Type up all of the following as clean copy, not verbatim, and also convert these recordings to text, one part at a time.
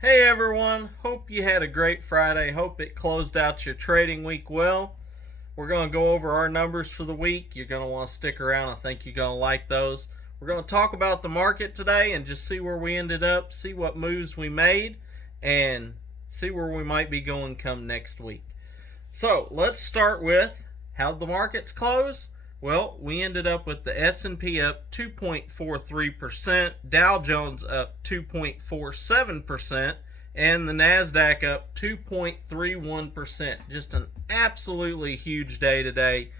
Hey everyone, hope you had a great Friday. Hope it closed out your trading week well. We're going to go over our numbers for the week. You're going to want to stick around. I think you're going to like those. We're going to talk about the market today and just see where we ended up, see what moves we made, and see where we might be going come next week. So let's start with how'd the markets close? Well, we ended up with the S&P up 2.43%, Dow Jones up 2.47%, and the Nasdaq up 2.31%. Just an absolutely huge day today.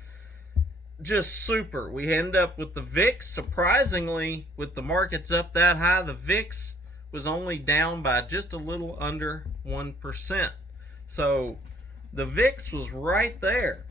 Just super. We end up with the VIX. Surprisingly, with the markets up that high, the VIX was only down by just a little under 1%. So the VIX was right there.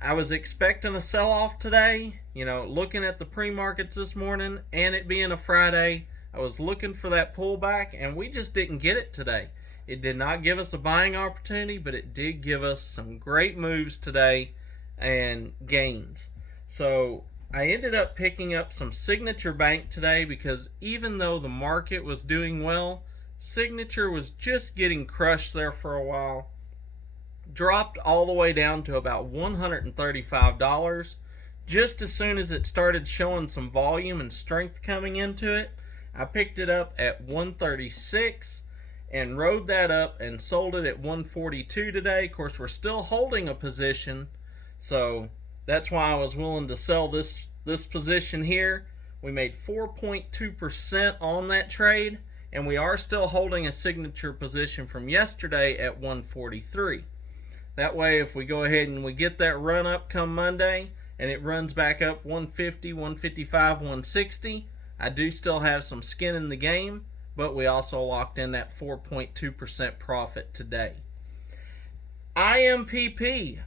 I was expecting a sell-off today. Looking at the pre-markets this morning and it being a Friday, I was looking for that pullback and we just didn't get it today. It did not give us a buying opportunity, but it did give us some great moves today and gains. So I ended up picking up some Signature Bank today because even though the market was doing well, Signature was just getting crushed there for a while. Dropped all the way down to about $135. Just as soon as it started showing some volume and strength coming into it, I picked it up at 136 and rode that up and sold it at 142 today. Of course, we're still holding a position, so that's why I was willing to sell this position here. We made 4.2% on that trade, and we are still holding a signature position from yesterday at 143. That way, if we go ahead and we get that run up come Monday and it runs back up 150, 155, 160, I do still have some skin in the game, but we also locked in that 4.2% profit today. IMPP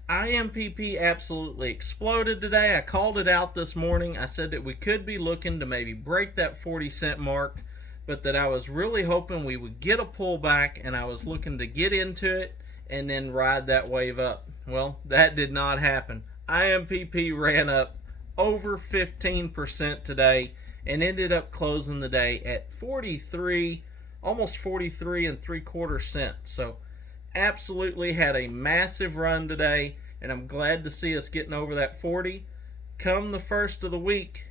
absolutely exploded today. I called it out this morning. I said that we could be looking to maybe break that 40-cent mark, but that I was really hoping we would get a pullback and I was looking to get into it and then ride that wave up. Well, that did not happen. IMPP ran up over 15% today and ended up closing the day at 43, almost 43 and 3/4 cents. So absolutely had a massive run today, and I'm glad to see us getting over that 40. Come the first of the week,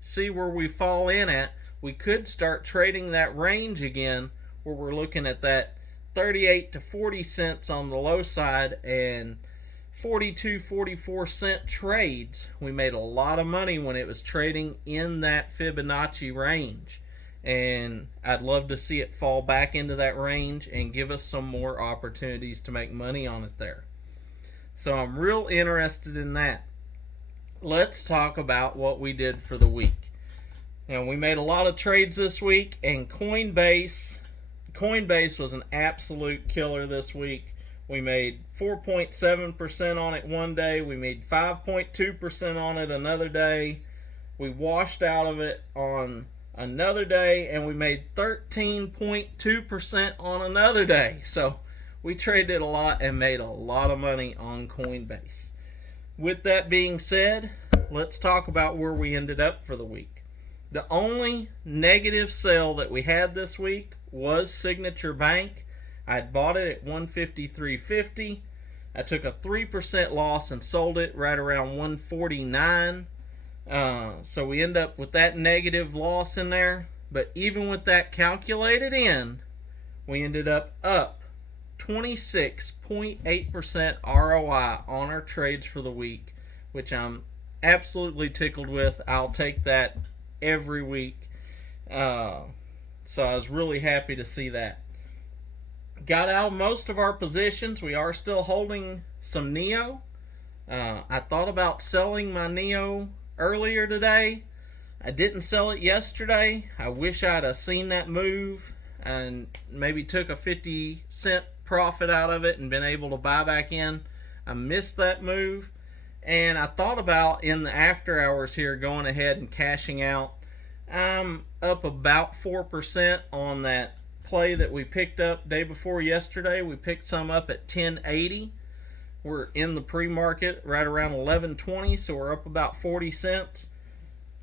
see where we fall in at. We could start trading that range again where we're looking at that 38 to 40 cents on the low side and 42, 44 cent trades. We made a lot of money when it was trading in that Fibonacci range, and I'd love to see it fall back into that range and give us some more opportunities to make money on it there. So I'm real interested in that. Let's talk about what we did for the week. We made a lot of trades this week, and Coinbase was an absolute killer this week. We made 4.7% on it one day. We made 5.2% on it another day. We washed out of it on another day, and we made 13.2% on another day. So we traded a lot and made a lot of money on Coinbase. With that being said, let's talk about where we ended up for the week. The only negative sale that we had this week was Signature Bank. I'd bought it at 153.50. I took a 3% loss and sold it right around 149. So we end up with that negative loss in there. But even with that calculated in, we ended up 26.8% ROI on our trades for the week, which I'm absolutely tickled with. I'll take that every week. So I was really happy to see that. Got out most of our positions. We are still holding some NEO. I thought about selling my NEO earlier today. I didn't sell it yesterday. I wish I'd have seen that move and maybe took a 50-cent profit out of it and been able to buy back in. I missed that move. And I thought about in the after hours here going ahead and cashing out. I'm up about 4% on that play that we picked up day before yesterday. We picked some up at 10.80. We're in the pre-market right around 11.20, so we're up about 40 cents.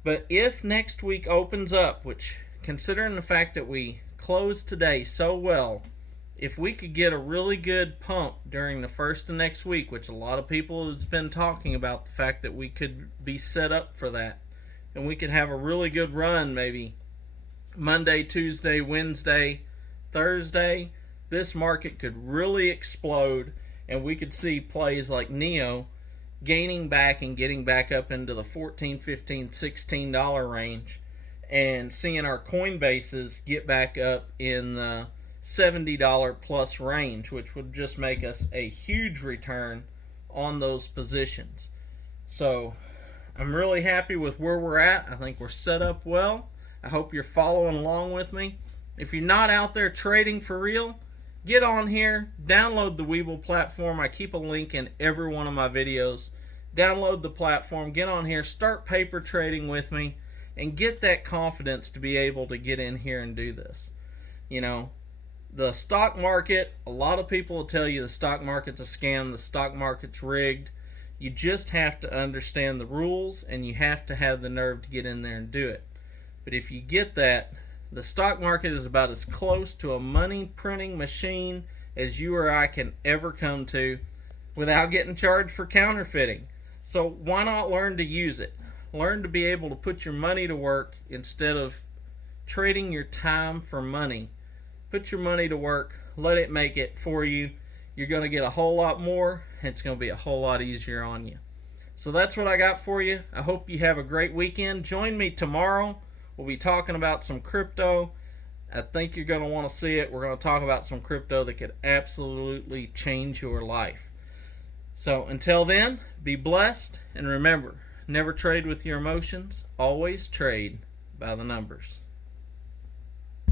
But if next week opens up, which considering the fact that we closed today so well, if we could get a really good pump during the first of next week, which a lot of people has been talking about the fact that we could be set up for that, and we could have a really good run maybe Monday, Tuesday, Wednesday, Thursday, this market could really explode, and we could see plays like NEO gaining back and getting back up into the $14, $15, $16 range, and seeing our Coinbases get back up in the $70 plus range, which would just make us a huge return on those positions. So I'm really happy with where we're at. I think we're set up well. I hope you're following along with me. If you're not out there trading for real, get on here, download the Webull platform. I keep a link in every one of my videos. Download the platform, get on here, start paper trading with me, and get that confidence to be able to get in here and do this. You know, the stock market, a lot of people will tell you the stock market's a scam, the stock market's rigged. You just have to understand the rules, and you have to have the nerve to get in there and do it. But if you get that, the stock market is about as close to a money printing machine as you or I can ever come to without getting charged for counterfeiting. So why not learn to use it? Learn to be able to put your money to work instead of trading your time for money. Put your money to work. Let it make it for you. You're going to get a whole lot more, and it's going to be a whole lot easier on you. So that's what I got for you. I hope you have a great weekend. Join me tomorrow. We'll be talking about some crypto. I think you're going to want to see it. We're going to talk about some crypto that could absolutely change your life. So until then, be blessed, and remember, never trade with your emotions. Always trade by the numbers.